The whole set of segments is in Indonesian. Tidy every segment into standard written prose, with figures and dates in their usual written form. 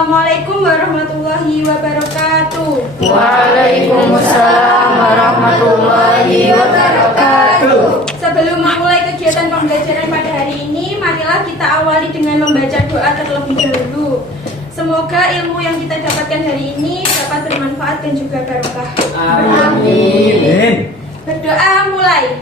Assalamualaikum warahmatullahi wabarakatuh. Waalaikumsalam warahmatullahi wabarakatuh. Sebelum memulai kegiatan pembelajaran pada hari ini, marilah kita awali dengan membaca doa terlebih dahulu. Semoga ilmu yang kita dapatkan hari ini dapat bermanfaat dan juga barokah. Amin. Berdoa mulai.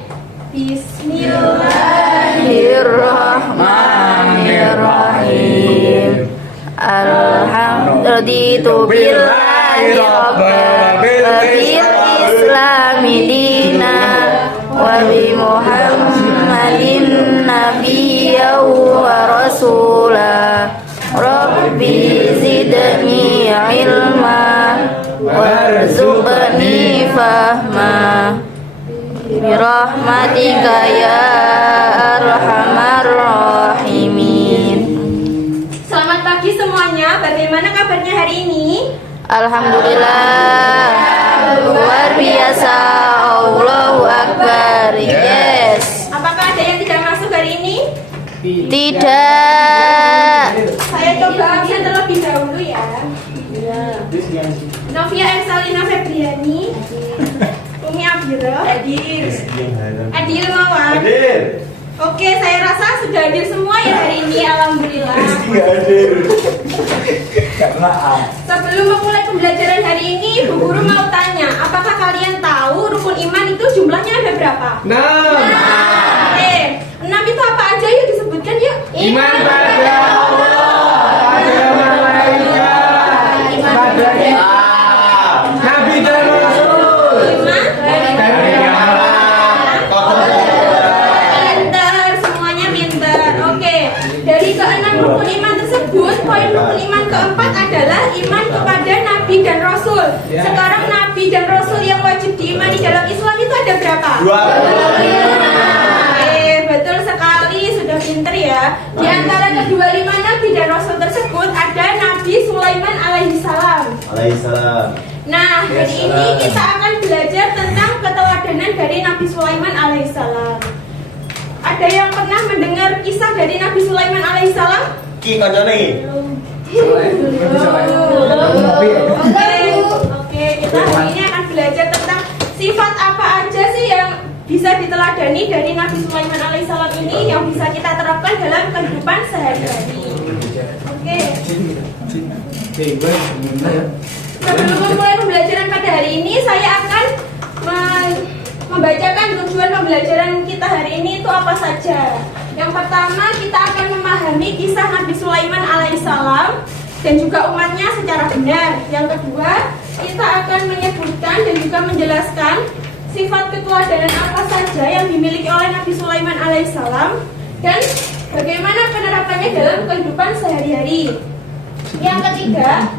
Bismillahirrahmanirrahim. Alhamdulillahi billahi rabbil islami dina wa bi Muhammadin nabiyyan wa rasula. Rabbi zidni ilma warzuqni fahma birahmatika ya arhamar rahimin. Selamat pagi semuanya. Bagaimana kabarnya hari ini? Alhamdulillah, luar biasa. Allahu Akbar. Yes. Apakah ada yang tidak masuk hari ini? Tidak. Saya coba absen terlebih dahulu ya. Novia Exalina Febriani, Umi Abdiro, Adil Mawar. Oke, saya rasa sudah hadir semua ya hari ini. Alhamdulillah. Sebelum memulai pembelajaran hari ini, Bu Guru mau tanya, apakah kalian tahu rukun iman itu jumlahnya ada berapa? 6. Oke, 6 itu apa aja? Yuk disebutkan yuk. Iman pada Allah, pada malaikat, pada Nabi dan Rasul. Iman. Pintar, semuanya pintar. Oke, dari keenam rukun iman tersebut, poin rukun iman keempat adalah iman kepada Nabi dan Rasul. Sekarang Nabi dan Rasul yang wajib diimani dalam Islam itu ada berapa? 2. Betul sekali, sudah pinter ya. Di antara kedua 5 Nabi dan Rasul tersebut ada Nabi Sulaiman alaihissalam. Nah, hari ini kita akan belajar tentang keteladanan dari Nabi Sulaiman alaihissalam. Ada yang pernah mendengar kisah dari Nabi Sulaiman alaihissalam? Oke, kita hari ini akan belajar tentang sifat apa aja sih yang bisa diteladani dari Nabi Sulaiman alaihissalam ini yang bisa kita terapkan dalam kehidupan sehari-hari. Oke. Sebelum memulai pembelajaran pada hari ini, saya akan membacakan tujuan pembelajaran kita hari ini itu apa saja. Yang pertama, kita akan memahami kisah Nabi Sulaiman alaihissalam dan juga umatnya secara benar. Yang kedua, kita akan menyebutkan dan juga menjelaskan sifat keteladanan apa saja yang dimiliki oleh Nabi Sulaiman alaihissalam dan bagaimana penerapannya dalam kehidupan sehari-hari. Yang ketiga,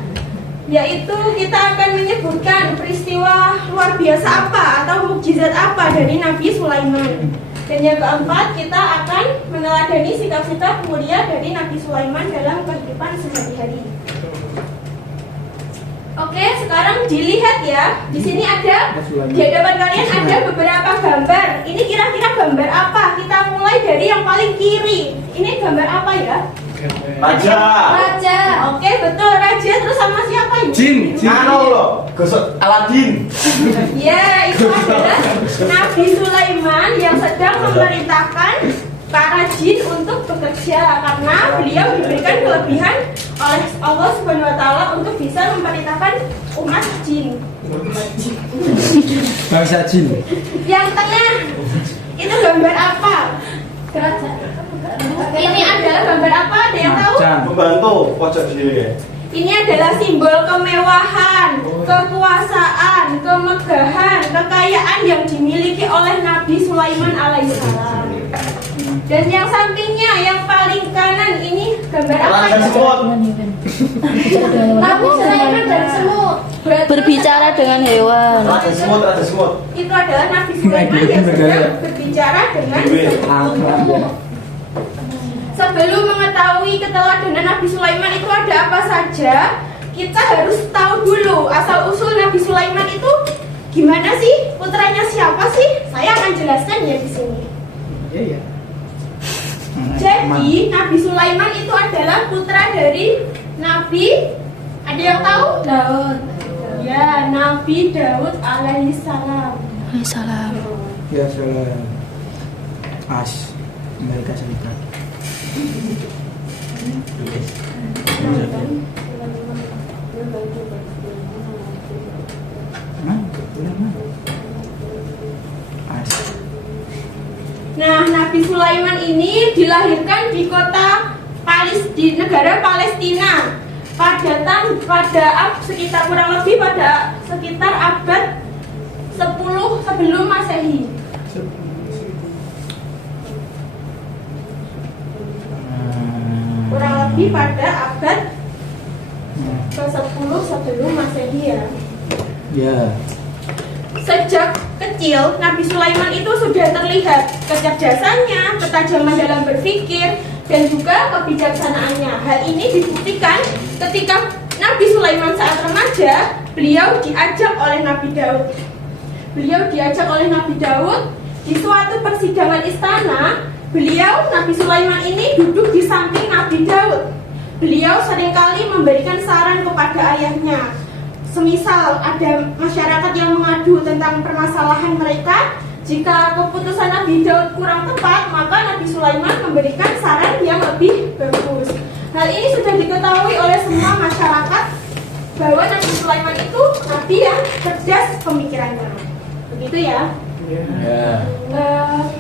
yaitu kita akan menyebutkan peristiwa luar biasa apa atau mukjizat apa dari Nabi Sulaiman. Dan yang keempat, kita akan meneladani sikap-sikap mulia dari Nabi Sulaiman dalam kehidupan sehari-hari. Oke, sekarang dilihat ya. Di sini ada, di hadapan kalian ada beberapa gambar. Ini kira-kira gambar apa? Kita mulai dari yang paling kiri. Ini gambar apa ya? Raja. Oke, betul, raja. Terus sama siapa ini? Jin. Aladin. Ya, itu adalah Nabi Sulaiman yang sedang memerintahkan para jin untuk bekerja karena beliau diberikan kelebihan oleh Allah Subhanahu wa taala untuk bisa memerintahkan umat jin. Bangsa jin. Yang tengah itu gambar apa? Ini adalah gambar apa? Ada yang tahu? Pembantu pojok sini ya. Ini adalah simbol kemewahan, kekuasaan, kemegahan, kekayaan yang dimiliki oleh Nabi Sulaiman alaihissalam. Dan yang sampingnya, yang paling kanan ini gambar apa? Nabi Sulaiman dan semut. Berbicara dengan hewan. Raja semut. Itu adalah Nabi Sulaiman yang sedang berbicara dengan semut. Sebelum mengetahui keteladanan Nabi Sulaiman itu ada apa saja, kita harus tahu dulu asal usul Nabi Sulaiman itu gimana sih, putranya siapa sih? Saya akan jelaskan ya di sini. Jadi Nabi Sulaiman itu adalah putra dari Nabi Ada yang tahu? Daud. Ya, Nabi Daud alaihissalam. Waalaikumsalam. Ya salam. As Amerika Serikat. As. Nah, Nabi Sulaiman ini dilahirkan di kota di negara Palestina pada sekitar kurang lebih pada sekitar abad 10 sebelum Masehi. Kurang lebih pada abad ke-10 sebelum Masehi ya. Ya. Sejak kecil, Nabi Sulaiman itu sudah terlihat kecerdasannya, ketajaman dalam berpikir, dan juga kebijaksanaannya. Hal ini dibuktikan ketika Nabi Sulaiman saat remaja, beliau diajak oleh Nabi Daud. Di suatu persidangan istana, Nabi Sulaiman ini duduk di samping Nabi Daud. Beliau seringkali memberikan saran kepada ayahnya. Semisal ada masyarakat yang mengadu tentang permasalahan mereka, jika keputusan Nabi Daud kurang tepat, maka Nabi Sulaiman memberikan saran yang lebih bagus. Hal ini sudah diketahui oleh semua masyarakat bahwa Nabi Sulaiman itu nabi yang cerdas pemikirannya. Begitu ya.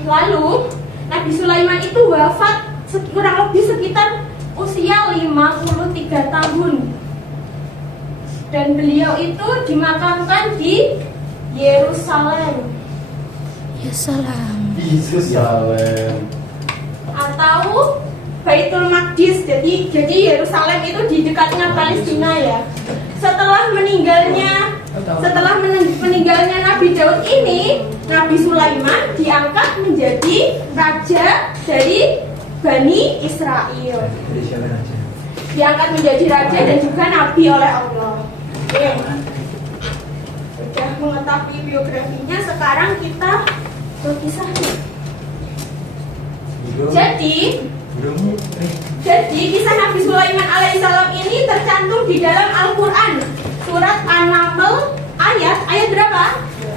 Lalu Nabi Sulaiman itu wafat kurang lebih sekitar usia 53 tahun. Dan beliau itu dimakamkan di Yerusalem. Ya salam. Yerusalem. Atau Baitul Maqdis. Jadi Yerusalem itu di dekatnya Palestina ya. Setelah meninggalnya Nabi Daud ini, Nabi Sulaiman diangkat menjadi raja dari Bani Israel. Diangkat menjadi raja dan juga nabi oleh Allah. Oke. Sudah mengetahui biografinya, sekarang kita berkisahnya. Jadi kisah Nabi Sulaiman alaihissalam ini tercantum di dalam Al-Quran surat An-Naml ayat berapa?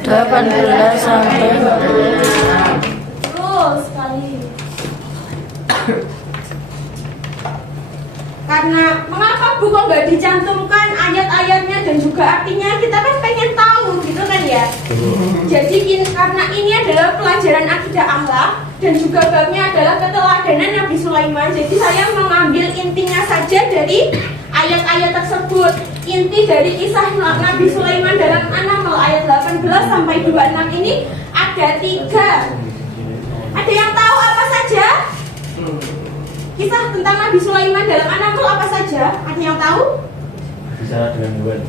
18 sampai 40. Betul sekali. Karena mengapa Bu kok nggak dicantumkan ayat-ayatnya dan juga artinya, kita kan pengen tahu gitu kan ya. Jadi karena ini adalah pelajaran akidah akhlak dan juga babnya adalah keteladanan Nabi Sulaiman. Jadi saya mengambil intinya saja dari ayat-ayat tersebut. Inti dari kisah Nabi Sulaiman dalam An-Naml ayat 18 sampai 26 ini ada 3. Ada yang tahu apa saja? Kisah tentang Nabi Sulaiman dalam An-Naml apa saja? Ada yang tahu? Bicara dengan hewan.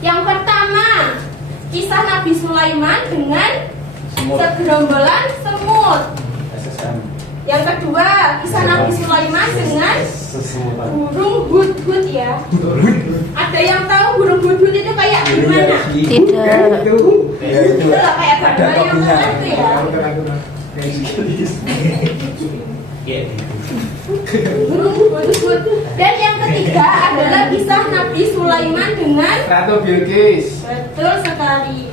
Yang pertama, kisah Nabi Sulaiman dengan segerombolan semut. SSM. Yang kedua, kisah Nabi Sulaiman dengan burung hudhud ya. Ada yang tahu burung hudhud itu kayak gimana? tidak. Itu lah kayak gambar yang mana itu ya? Burung hudhud. Dan yang ketiga adalah kisah Nabi Sulaiman dengan Ratu Bilqis. betul sekali.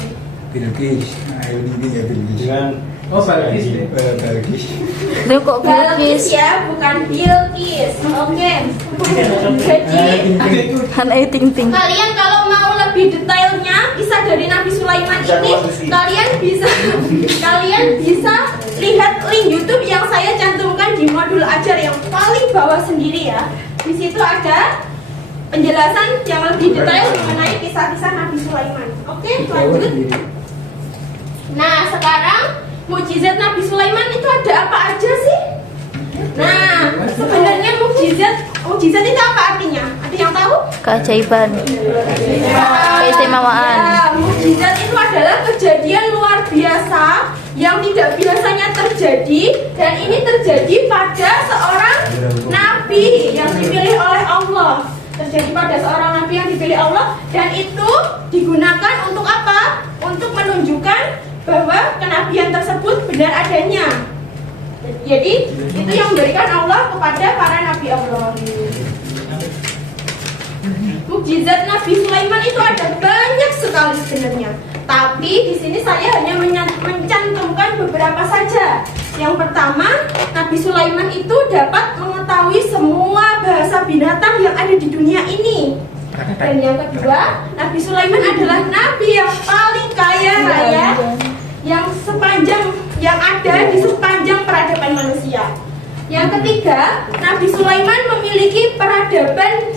Bilqis. Nah, ini ya Bilqis. Dengan Bilqis. Lu kok Balkis Bilqis? ya, bukan Bilqis. Oke. Jadi Hanai ting ting. kalian kalau mau lebih detailnya kisah dari Nabi Sulaiman ini, kalian bisa lihat link YouTube yang saya cantumkan di modul ajar yang paling bawah sendiri ya. Di situ ada penjelasan yang lebih detail mengenai kisah-kisah Nabi Sulaiman. Oke, lanjut. Nah, sekarang mukjizat Nabi Sulaiman itu ada apa aja sih? Nah, sebenarnya mukjizat itu apa artinya? Ada yang tahu? Keajaiban. Keistimewaan. Ya, mukjizat itu adalah kejadian luar biasa yang tidak biasanya terjadi, dan ini terjadi pada seorang nabi yang dipilih oleh Allah. Terjadi pada seorang nabi yang dipilih Allah, dan itu digunakan untuk apa? Untuk menunjukkan bahwa kenabian tersebut benar adanya. Jadi itu yang memberikan Allah kepada para nabi Allah. Mukjizat Nabi Sulaiman itu ada banyak sekali sebenarnya. Tapi di sini saya hanya mencantumkan beberapa saja. Yang pertama, Nabi Sulaiman itu dapat mengetahui semua bahasa binatang yang ada di dunia ini. Dan yang kedua, Nabi Sulaiman adalah nabi yang paling kaya raya yang ada di sepanjang peradaban manusia. Yang ketiga, Nabi Sulaiman memiliki peradaban.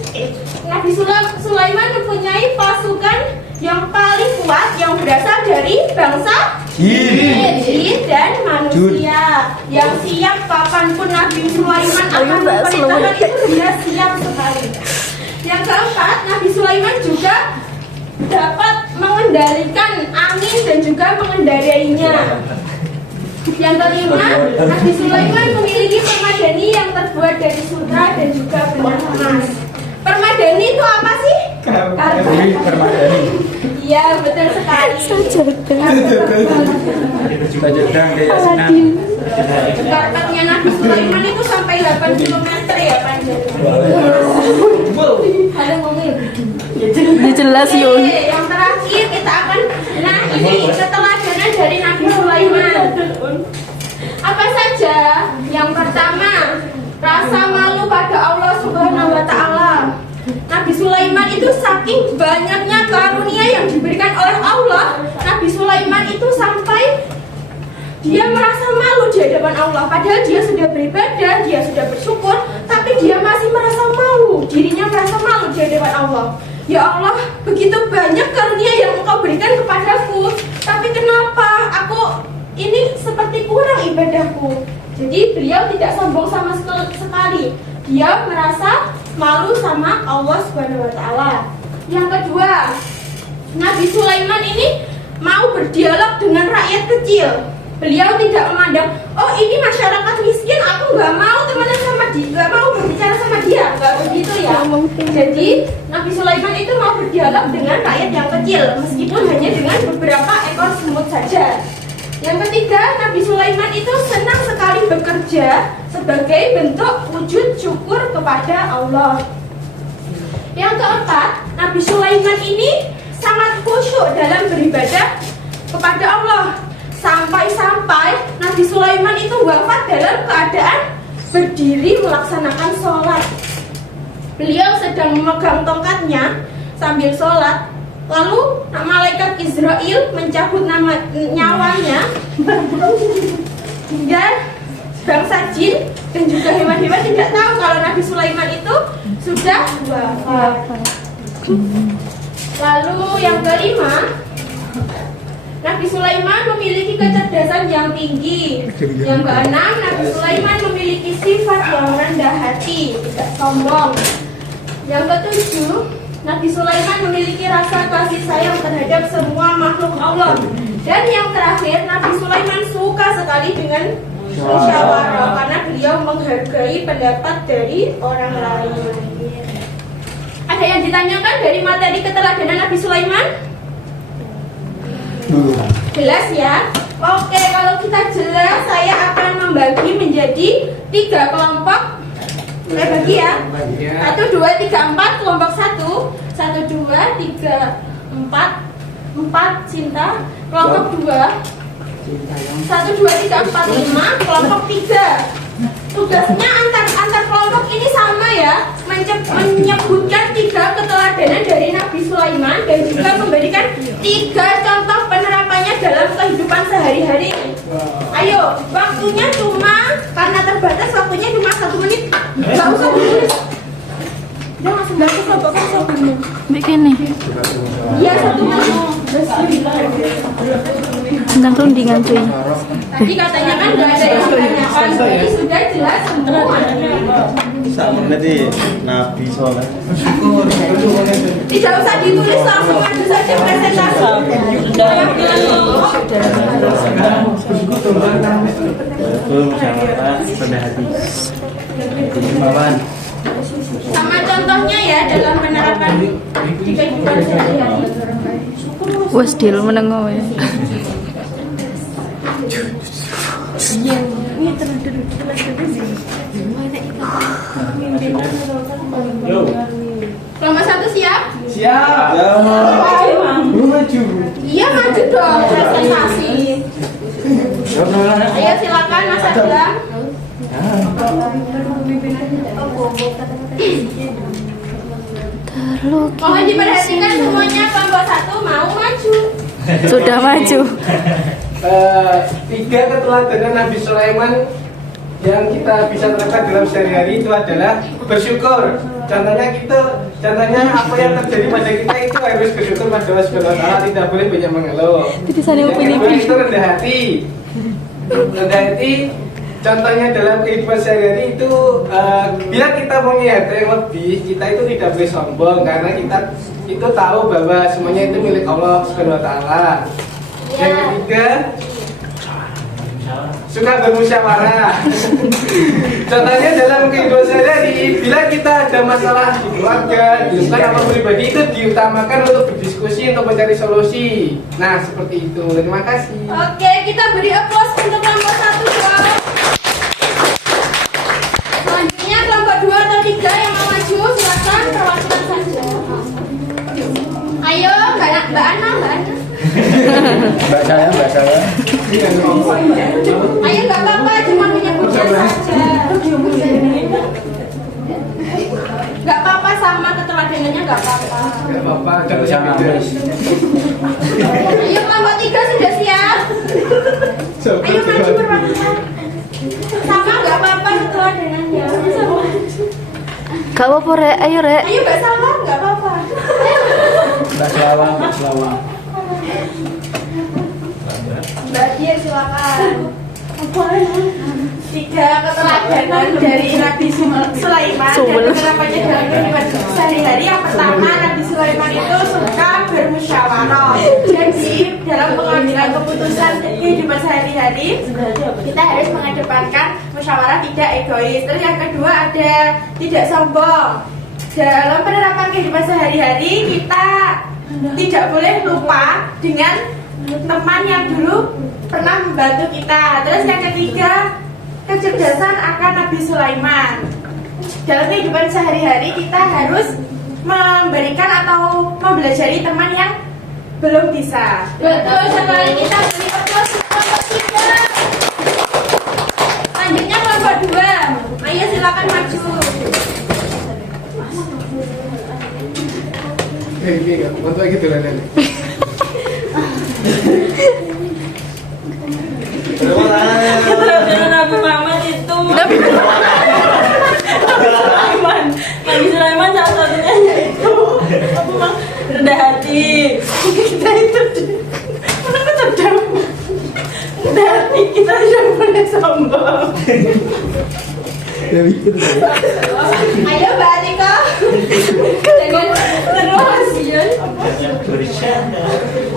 Nabi Sulaiman mempunyai pasukan yang paling kuat yang berasal dari bangsa jin dan manusia yang siap kapanpun Nabi Sulaiman akan memerintahkan itu dia siap sekali. Yang keempat, Nabi Sulaiman juga dapat mengendalikan angin dan juga mengendaliainya. Yang kelima, Nabi Sulaiman memiliki permadani yang terbuat dari sutra dan juga benang emas. Permadani itu apa sih? Permadani. Iya, betul sekali. Sajadah kayak Sinan. Karpetnya Nabi Sulaiman itu sampai 8 km ya panjangnya. Ada ngomong. Ini jelas Yun. Oke, yang terakhir kita akan, nah ini keteladanan dari Nabi Sulaiman. Apa saja? Yang pertama, rasa malu pada Allah Subhanahu wa Ta'ala. Nabi Sulaiman itu saking banyaknya karunia yang diberikan oleh Allah, Nabi Sulaiman itu sampai dia merasa malu di hadapan Allah. Padahal dia sudah beribadah, dia sudah bersyukur, tapi dia masih merasa malu. Dirinya merasa malu di hadapan Allah. Ya Allah, begitu banyak karunia yang Engkau berikan kepadaku, tapi kenapa aku ini seperti kurang ibadahku? Jadi beliau tidak sombong sama sekali. Dia merasa malu sama Allah Subhanahu wa Ta'ala. Yang kedua, Nabi Sulaiman ini mau berdialog dengan rakyat kecil. Beliau tidak memandang, oh ini masyarakat miskin, aku nggak mau temenan sama dia, nggak mau berbicara sama dia, nggak begitu ya. Jadi Nabi Sulaiman itu mau berdialog dengan rakyat yang kecil, meskipun hanya dengan beberapa ekor semut saja. Yang ketiga, Nabi Sulaiman itu senang sekali bekerja sebagai bentuk wujud syukur kepada Allah. Yang keempat, Nabi Sulaiman ini sangat khusyuk dalam beribadah kepada Allah. Sampai-sampai Nabi Sulaiman itu wafat dalam keadaan berdiri melaksanakan sholat. Beliau sedang memegang tongkatnya sambil sholat. Lalu malaikat Israel mencabut nyawanya hingga bangsa jin dan juga hewan-hewan tidak tahu kalau Nabi Sulaiman itu sudah wafat. Lalu yang kelima, Nabi Sulaiman memiliki kecerdasan yang tinggi. Yang keenam, Nabi Sulaiman memiliki sifat yang rendah hati, tidak sombong. Yang ketujuh, Nabi Sulaiman memiliki rasa kasih sayang terhadap semua makhluk Allah. Dan yang terakhir, Nabi Sulaiman suka sekali dengan musyawarah karena beliau menghargai pendapat dari orang lain. Ada yang ditanyakan dari materi keteladanan Nabi Sulaiman? Jelas ya? Oke, kalau kita jelas, saya akan membagi menjadi 3 kelompok. Saya bagi ya. 1, 2, 3, 4. Kelompok 1, 1, 2, 3, 4. 4 cinta. Kelompok 2, 1, 2, 3, 4, 5. Kelompok 3. Tugasnya antar kelompok ini sama ya, menyebutkan 3 keteladanan dari Nabi Sulaiman dan juga memberikan 3 contoh penerapannya dalam kehidupan sehari-hari. Ayo, waktunya cuma, karena terbatas waktunya cuma 1 menit. Gak usah ditulis. Udah langsung baca kelompok satunya. Bikin nih. Iya, 1 menit. Tentang rundingan cuy. Tadi katanya kan gak ada yang ditanyakan, jadi sudah jelas semua. Nanti Nabi Soleh. Tidak usah ditulis, langsung maju saja presentasi. Pada hati. Sama contohnya ya dalam penerapan di kehidupan sehari-hari. Wes deal menengok ya. Kelompok 1 siap? Siap. Lu maju. Iya maju dong, presentasi. Ayo silakan Mas Adila. Mohon diperhatikan semuanya, kelompok 1 mau maju. Sudah maju. Tiga keteladanan Nabi Sulaiman yang kita bisa terapkan dalam sehari-hari itu adalah bersyukur. Contohnya apa yang terjadi pada kita itu harus bersyukur pada Allah Subhanahu wa Ta'ala, tidak boleh banyak mengeluh. Yang kedua itu rendah hati. Rendah hati contohnya dalam kehidupan sehari-hari itu bila kita punya harta yang lebih, kita itu tidak boleh sombong karena kita itu tahu bahwa semuanya itu milik Allah Subhanahu wa Ta'ala. Yang ketiga, suka bermusyawarah. Contohnya dalam kehidupan sehari-hari, bila kita ada masalah di keluarga, di apa pribadi itu diutamakan untuk berdiskusi untuk mencari solusi. Nah, seperti itu. Terima kasih. Oke, kita beri aplaus untuk kelompok 1 dong. Selanjutnya kelompok 2 atau 3 yang mau maju, silakan perwakilan saja. Ayo, Mbak Ana. Mbak saya. Ayo nggak apa-apa, cuma menyebutkan saja. Nggak apa-apa, sama keteladanannya nggak apa-apa. Gak apa-apa, Kalau sama Amis. Ayo kelompok 3 sudah siap. Ayo maju perwakilan. Sama nggak apa-apa keteladanannya. Gak apa-apa Rek, ayo Rek. Ayo nggak salah, nggak apa-apa. Mbak Selawang. Mbak Dia silakan. 3 keteladanan dari Nabi Sulaiman dan penerapannya dalam kehidupan sehari-hari. Yang pertama, Nabi Sulaiman itu suka bermusyawarah. Jadi dalam pengambilan keputusan kehidupan sehari-hari, kita harus mengedepankan musyawarah, tidak egois. Terus yang kedua ada tidak sombong. Dalam penerapan kehidupan sehari-hari, kita tidak boleh lupa dengan teman yang dulu pernah membantu kita. Terus yang ketiga, kecerdasan akan Nabi Sulaiman. Dalam kehidupan sehari-hari kita harus memberikan atau mempelajari teman yang belum bisa. Betul sekali, kita beri aplaus kelompok 3. Lanjutnya kelompok 2. Ayo silakan maju. Oke, untuk gitu lah. Keteladanan Nabi Muhammad itu Nabi Sulaiman salah satunya yaitu rendah hati. Kita itu rendah hati, kita tidak boleh sombong. Ayo Mbak Atika.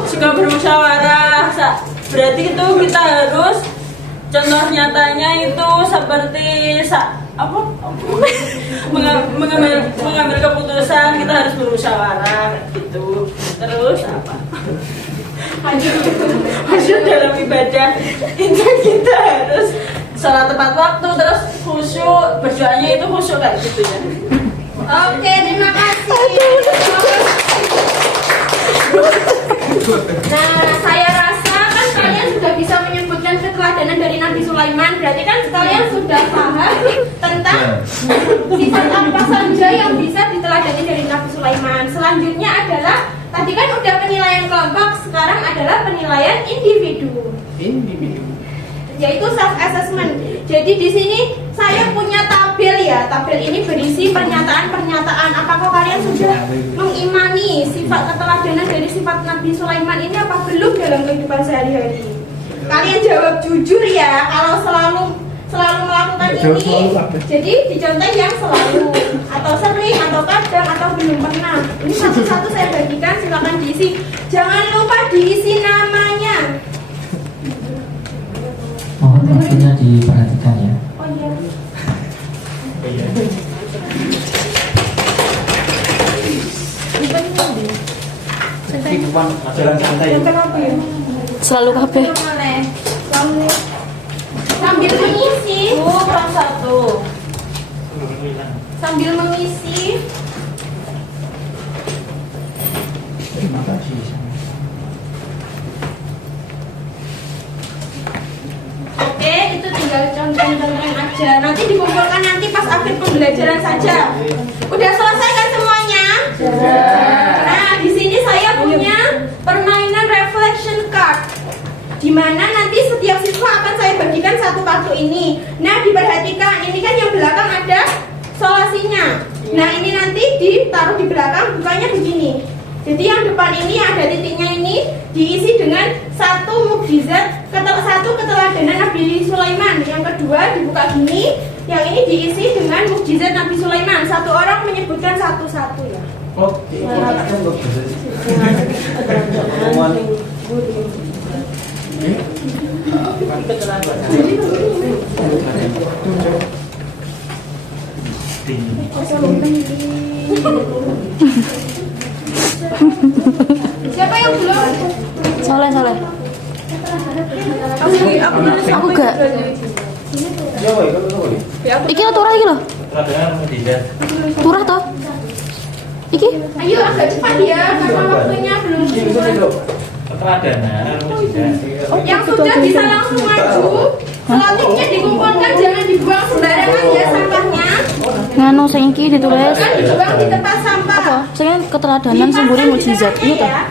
Suka bermusyawarah. Berarti itu kita harus contoh nyatanya itu seperti mengambil keputusan, kita harus bermusyawarah gitu. Terus apa? Maksud dalam ibadah itu kita harus sholat tepat waktu, terus khusyuk, berdoanya itu khusyuk kayak gitu ya. Oke, terima kasih. Nah, saya rasa kan kalian sudah bisa menyebutkan keteladanan dari Nabi Sulaiman. Berarti kan kalian sudah paham tentang sifat apa saja yang bisa diteladani dari Nabi Sulaiman. Selanjutnya adalah tadi kan udah penilaian kelompok, sekarang adalah penilaian individu. Yaitu self assessment. Jadi di sini saya punya tabel ya. Tabel ini berisi pernyataan-pernyataan. Apakah kalian sudah mengimani sifat keteladanan dari sifat Nabi Sulaiman ini apa belum dalam kehidupan sehari-hari? Kalian jawab jujur ya. Kalau selalu melakukan ini, jadi dicontoh yang selalu atau sering atau kadang atau belum pernah. Ini satu-satu saya bagikan, silakan diisi. Jangan lupa diisi namanya. Mohon waktunya diperhatikan ya. Oh iya. Kehidupan jalan santai. Selalu kabeh. Sambil mengisi. Kurang satu. Sambil mengisi. Terima kasih. Oke, itu tinggal contoh-contoh aja. Nanti dikumpulkan nanti pas akhir pembelajaran saja. Udah selesai kan semuanya? Nah, di sini saya punya permainan reflection card. Di mana nanti setiap siswa akan saya bagikan satu kartu ini. Nah, diperhatikan, ini kan yang belakang ada solasinya. Nah, ini nanti ditaruh di belakang, bukannya begini. Jadi yang depan ini ada titiknya ini diisi dengan satu mukjizat, satu keteladanan Nabi Sulaiman. Yang kedua dibuka gini, yang ini diisi dengan mukjizat Nabi Sulaiman. Satu orang menyebutkan satu-satu ya. Oke. Siapa yang belum? Soleh. Aku gak. Ya, baik, kalau Iki lo turah iki lo. Teladan mukjizat. Turah toh. Iki. Ayo agak cepat ya, karena waktunya belum cukup. Teladanan mukjizat. Yang sudah bisa langsung maju. Selanjutnya dikumpulkan, jangan dibuang sembarangan ya sampahnya. Nganu sing iki ditulis. Kan dibuang di tempat sampah. Apa? Sing keteladanan sing mburi mukjizat. Iya toh. Ya.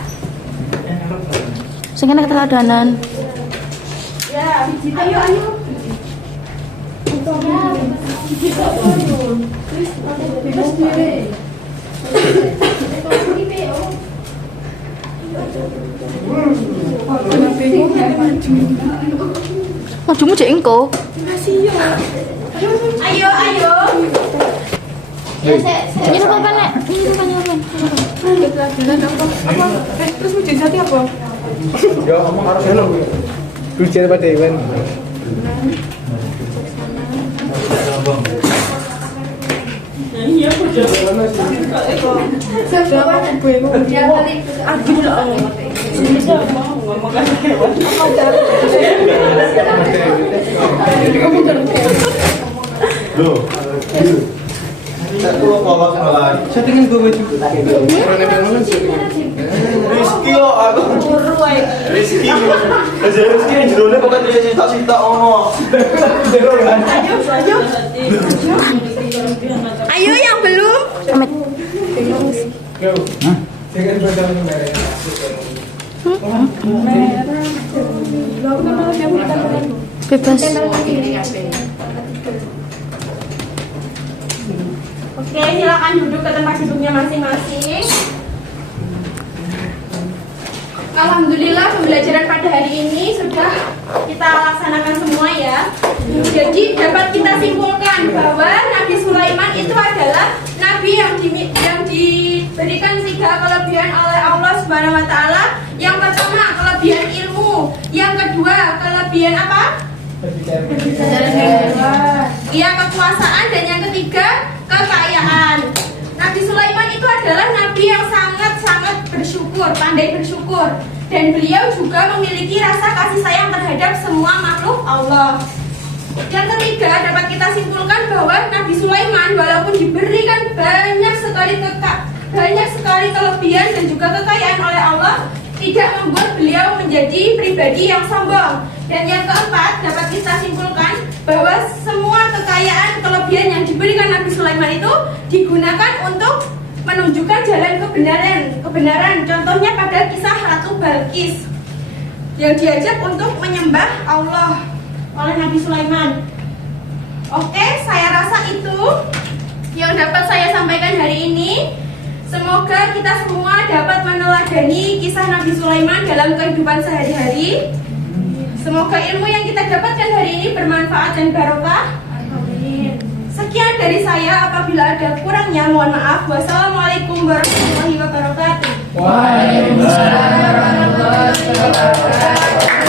Sing keteladanan. Ya, ayo. Majumu cek engko. Ayo. Ini apa nek? Ini apa? Terus mujizatnya apa? Ya, kamu harus hello. Bicara pada Iwan. Satu polos malah. Settingin gue baju. Rizky lo aku. Rizky. Rizky yang jerone pokoknya sita-sita ono. Ayo yang belum. Amit. Jangan berjalan merah. Bebas. Oke, silakan duduk ke tempat duduknya masing-masing. Alhamdulillah pembelajaran pada hari ini sudah kita laksanakan semua ya. Jadi dapat kita simpulkan bahwa Nabi Sulaiman itu adalah nabi yang diberikan 3 kelebihan oleh Allah Subhanahu wa taala. Yang pertama kelebihan ilmu, yang kedua kelebihan apa? Iya, kekuasaan, dan yang ketiga kekayaan. Nabi Sulaiman itu adalah nabi yang sangat bersyukur, pandai bersyukur, dan beliau juga memiliki rasa kasih sayang terhadap semua makhluk Allah. Yang ketiga dapat kita simpulkan bahwa Nabi Sulaiman walaupun diberikan banyak sekali kelebihan dan juga kekayaan oleh Allah, tidak membuat beliau menjadi pribadi yang sombong. Dan yang keempat dapat kita simpulkan bahwa semua kekayaan kelebihan yang diberikan Nabi Sulaiman itu digunakan untuk menunjukkan jalan kebenaran. Contohnya pada kisah Ratu Balkis yang diajak untuk menyembah Allah oleh Nabi Sulaiman. Oke, saya rasa itu yang dapat saya sampaikan hari ini. Semoga kita semua dapat meneladani kisah Nabi Sulaiman dalam kehidupan sehari-hari. Semoga ilmu yang kita dapatkan hari ini bermanfaat dan barokah. Amin. Sekian dari saya, apabila ada kurangnya mohon maaf. Wassalamualaikum warahmatullahi wabarakatuh. Waalaikumsalam warahmatullahi wabarakatuh.